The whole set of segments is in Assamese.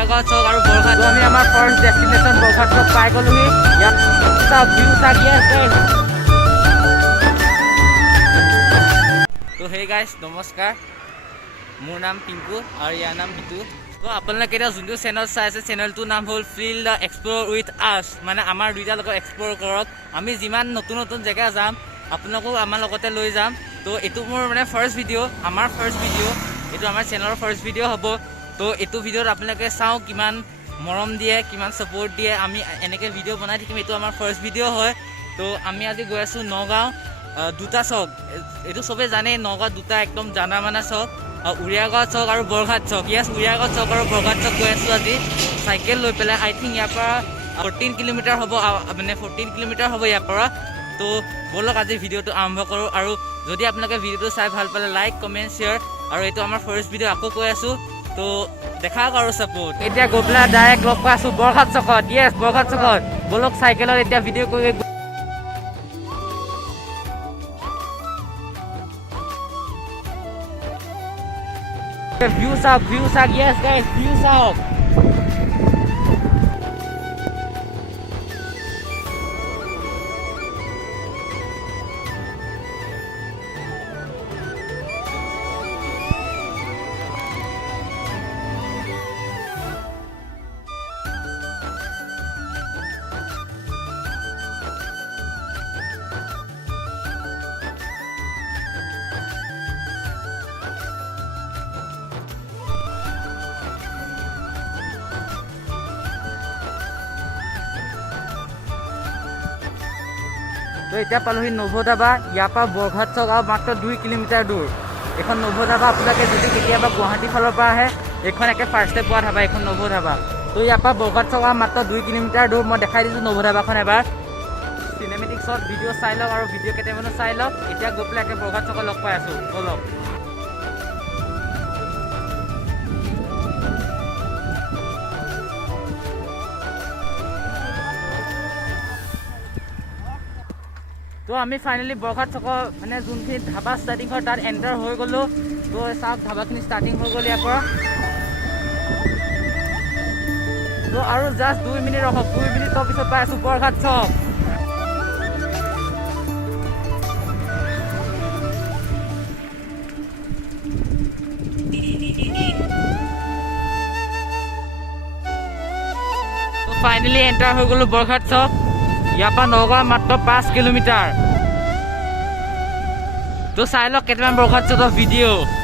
উৰিয়াগছ হওক আৰু বৰঘাট। আমি আমাৰ ফাৰ্ষ্ট ডেষ্টিনেশ্যন বৰঘাট চক পাই গ'লোহি। ইয়াত চাওক ভিউ চাওক। তো হে গাইজ নমস্কাৰ, মোৰ নাম পিংকু আৰু ইয়াৰ নাম বিটু। তো আপোনালোকে এতিয়া যোনটো চেনেল চাই আছে চেনেলটোৰ নাম হ'ল ফিল দ্য এক্সপ্ল'ৰ উইথ আছ, মানে আমাৰ দুইটাৰ লগত এক্সপ্ল'ৰ কৰক। আমি যিমান নতুন নতুন জেগা যাম আপোনালোকো আমাৰ লগতে লৈ যাম। তো এইটো মোৰ মানে ফাৰ্ষ্ট ভিডিঅ', আমাৰ ফাৰ্ষ্ট ভিডিঅ', এইটো আমাৰ চেনেলৰ ফাৰ্ষ্ট ভিডিঅ' হ'ব। তো এইটো ভিডিঅ'ত আপোনালোকে চাওঁ কিমান মৰম দিয়ে, কিমান ছাপোৰ্ট দিয়ে। আমি এনেকৈ ভিডিঅ' বনাই থাকিম, এইটো আমাৰ ফাৰ্ষ্ট ভিডিঅ' হয়। তো আমি আজি গৈ আছোঁ নগাঁও দুটা চক। এইটো চবেই জানেই নগাঁও দুটা একদম জানা মানা চক, উৰিয়াগছ চক আৰু বৰঘাট চক। ইয়াত উৰিয়াগছ চক আৰু বৰঘাট চক গৈ আছোঁ আজি চাইকেল লৈ পেলাই। আই থিংক ইয়াৰ পৰা 14 কিলোমিটাৰ হ'ব, মানে 14 কিলোমিটাৰ হ'ব ইয়াৰ পৰা। তো ব'লক আজি ভিডিঅ'টো আৰম্ভ কৰোঁ। আৰু যদি আপোনালোকে ভিডিঅ'টো চাই ভাল পালে লাইক কমেণ্ট শ্বেয়াৰ। আৰু এইটো আমাৰ ফাৰ্ষ্ট ভিডিঅ' আকৌ কৈ আছোঁ, তো দেখাওক আৰু ছাপোৰ্ট। এতিয়া গৈ পেলাই ডাইৰেক্ট লগ পাই আছোঁ বৰঘাট চকত। য়েছ, বৰঘাট চকত। ব'লক চাইকেলত এতিয়া ভিডিঅ' কৰি ভিউ চাওক, ভিউ চাওক। য়েছ গাইজ, ভিউ চাওক। তো এতিয়া পালোহি নভোধাবা। ইয়াৰ পৰা বৰঘাট চক আৰু মাত্ৰ 2 কিলোমিটাৰ দূৰ। এইখন নভোধাবা আপোনালোকে যদি কেতিয়াবা গুৱাহাটীৰ ফালৰ পৰা আহে, এইখন একে ফাৰ্ষ্টে পোৱা ধাবা, এইখন নভোধাবা। তো ইয়াৰ পৰা বৰঘাট চক আৰু মাত্ৰ 2 কিলোমিটাৰ দূৰ। মই দেখাই দিছোঁ নভোধাবাখন এবাৰ। চিনেমেটিক শ্বট ভিডিঅ' চাই লওক আৰু ভিডিঅ' কেইটামানো চাই লওক। এতিয়া গৈ পেলাই একে বৰঘাট চকত লগ পাই আছোঁ। ব'লক। তো আমি ফাইনেলি বৰঘাট চকৰ মানে যোনখিনি ধাবা ষ্টাৰ্টিং হয় তাত এণ্টাৰ হৈ গ'লোঁ। তো চাওক ধাবাখিনি ষ্টাৰ্টিং হৈ গ'ল ইয়াৰ পৰা। তো আৰু জাষ্ট 2 মিনিট ৰখক, 2 মিনিটৰ পিছত পাই আছোঁ বৰঘাট চক। তো ফাইনেলি এণ্টাৰ হৈ গ'লোঁ বৰঘাট চক। ইয়াৰ পৰা নগাঁও মাত্ৰ 5 কিলোমিটাৰ। তো চাই লওক কেইটামান বৰঘাট চকৰ ভিডিঅ'।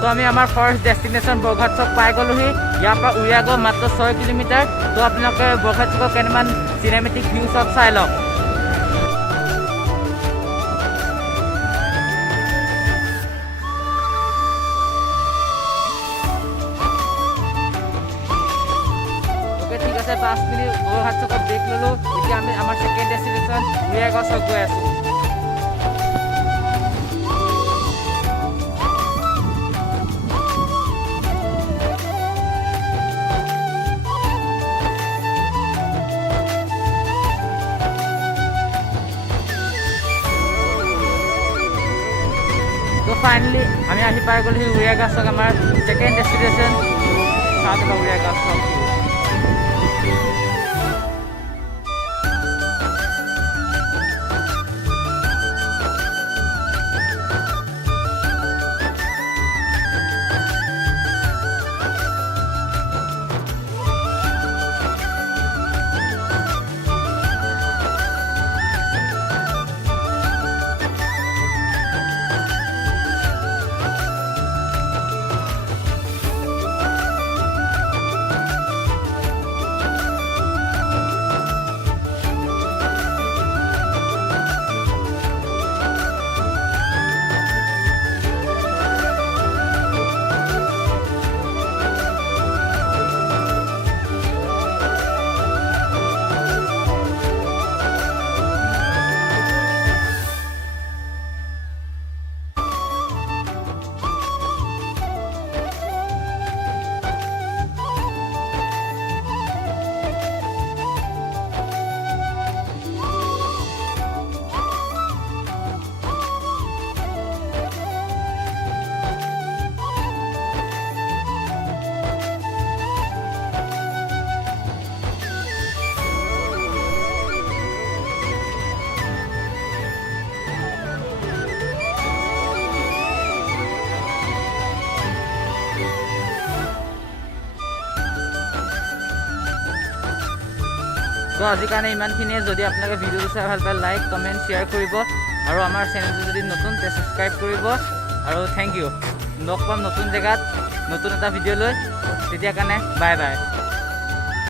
তো আমি আমাৰ ফাৰ্ষ্ট ডেষ্টিনেশ্যন বৰঘাট চক পাই গ'লোহি। ইয়াৰ পৰা উৰিয়াগছ মাত্ৰ 6 কিলোমিটাৰ। তো আপোনালোকে বৰঘাট চকৰ কেইটামান চিনেমেটিক ভিউ চব চাই লওক। অ'কে ঠিক আছে, 5 মিনিট বৰঘাট চকত ব্ৰেক ল'লোঁ। এতিয়া আমি আমাৰ ছেকেণ্ড ডেষ্টিনেশ্যন উৰিয়াগছ চক গৈ আছোঁ। তো ফাইনেলি আমি আহি পাই গ'লোহি উৰিয়াগছ চক, আমাৰ ছেকেণ্ড ডেষ্টিনেশ্যন। চাওক উৰিয়াগছ চক। তো আজিৰ কাৰণে ইমানখিনিয়ে। যদি আপোনালোকে ভিডিঅ'টো চাই ভাল পায় লাইক কমেণ্ট শ্বেয়াৰ কৰিব আৰু আমাৰ চেনেলটো যদি নতুন তে ছাবস্ক্ৰাইব কৰিব আৰু থেংক ইউ। লগ পাম নতুন জেগাত নতুন এটা ভিডিঅ' লৈ, তেতিয়া কাৰণে বাই বাই।